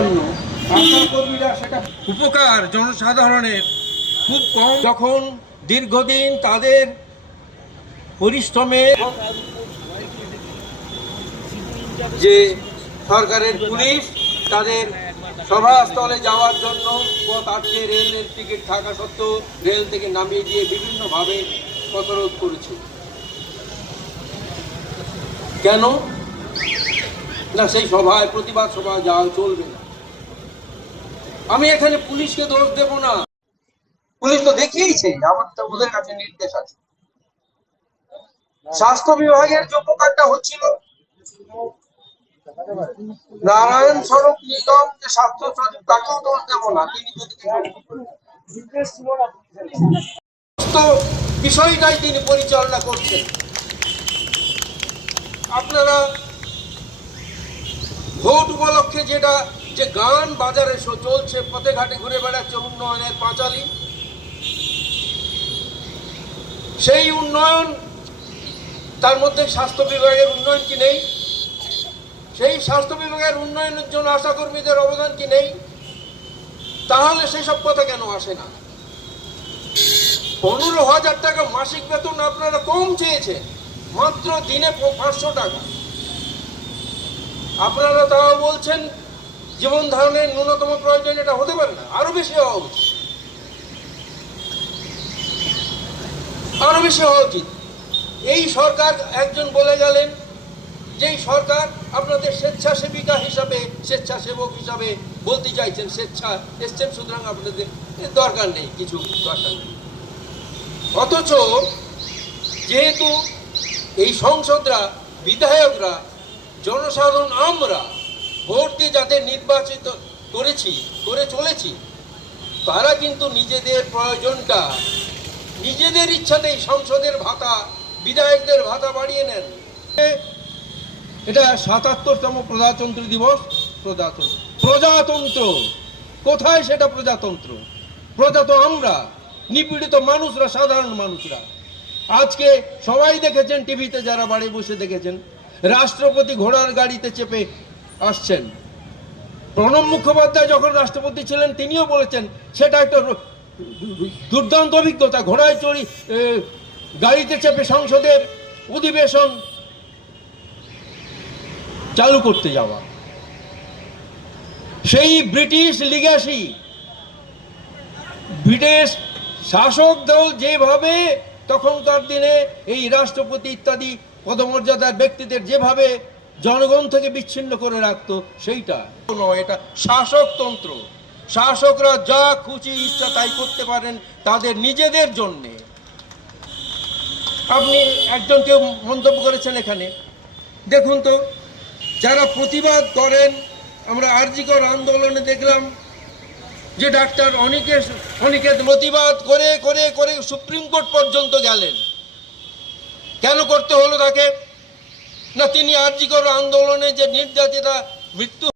আশাকর্মীরা সেটা উপকার জনসাধারণের খুব কম, যখন দীর্ঘদিন তাদের পরিশ্রমে যে সরকারের পুলিশ তাদের সভাস্থলে যাওয়ার জন্য পথ আটকে রেলের টিকিট থাকা সত্ত্বেও রেল থেকে নামিয়ে দিয়ে বিভিন্নভাবে পথরোধ করেছে। কেন না সেই সভায়, প্রতিবাদ সভায় যাওয়া চলবে না। আমি এখানে পুলিশকে দোষ দেব না, পুলিশ তো দেখিয়েছে, আমার তো ওদের কাছে নির্দেশ আছে। স্বাস্থ্য বিভাগের যে উপকারটা হচ্ছিল, নারায়ণ সড়ক নিগম যে স্বাস্থ্য সচিব তাকেও দোষ দেব না, তিনি যদি বিষয়টাই তিনি পরিচালনা করছেন। আপনারা ভোট উপলক্ষে যেটা যে গান বাজারে চলছে, পথে ঘাটে ঘুরে বেড়াচ্ছে উন্নয়নের পাঁচালী, সেই উন্নয়ন, তার মধ্যে স্বাস্থ্য বিভাগের উন্নয়ন কি নেই? সেই স্বাস্থ্য বিভাগের উন্নয়নের জন্য আশাকর্মীদের অবদান কি নেই? তাহলে সেসব কথা কেন আসে না? 15,000 টাকা মাসিক বেতন আপনারা কম চেয়েছেন, মাত্র দিনে 500 টাকা। আপনারা তাও বলছেন জীবন ধারণের ন্যূনতম প্রয়োজন এটা হতে পারে না, আরো বেশি হওয়া উচিত, আরো বেশি হওয়া উচিত। এই সরকার, একজন বলে গেলেন যেই সরকার আপনাদের স্বেচ্ছাসেবিকা হিসাবে, স্বেচ্ছাসেবক হিসাবে বলতে চাইছেন, স্বেচ্ছা এসছেন, সুতরাং আপনাদের দরকার নেই, কিছু দরকার নেই। অথচ যেহেতু এই সংসদরা, বিধায়করা, জনসাধারণ, আমরা ভোট দিয়ে যাদের নির্বাচিত করে চলেছি, তারা কিন্তু নিজেদের প্রয়োজনটা নিজেদের ইচ্ছাতেই সংসদের ভাতা, বিধায়কদের ভাতা বাড়িয়ে নেন। এটা ৭৭তম প্রজাতন্ত্র দিবস। প্রজাতন্ত্র কোথায়? সেটা প্রজাতন্ত্র। প্রজা তো আমরা, নিপীড়িত মানুষরা, সাধারণ মানুষরা। আজকে সবাই দেখেছেন, টিভিতে যারা বাড়ি বসে দেখেছেন, রাষ্ট্রপতি ঘোড়ার গাড়িতে চেপে আসছেন। প্রণব মুখোপাধ্যায় যখন রাষ্ট্রপতি ছিলেন তিনিও বলেছেন সেটা একটা দুর্দান্ত অভিজ্ঞতা, ঘোড়ায় চড়ি গাড়িতে চেপে সংসদের অধিবেশন চালু করতে যাওয়া। সেই ব্রিটিশ লিগ্যাসি, ব্রিটিশ শাসক দল যেভাবে তখনকার দিনে এই রাষ্ট্রপতি ইত্যাদি পদমর্যাদার ব্যক্তিদের যেভাবে জনগণ থেকে বিচ্ছিন্ন করে রাখতো, সেইটা নয়, এটা শাসকতন্ত্র। শাসকরা যা খুশি ইচ্ছা তাই করতে পারেন তাদের নিজেদের জন্যে। আপনি একজন কেউ মন্তব্য করেছেন এখানে, দেখুন তো, যারা প্রতিবাদ করেন, আমরা আরজিকর আন্দোলনে দেখলাম যে ডাক্তার অনিকেত প্রতিবাদ করে করে করে সুপ্রিম কোর্ট পর্যন্ত গেলেন। কেন করতে হলো তাকে? না তিনি আরজিকর আন্দোলনে যে নির্যাতিতা মৃত্যু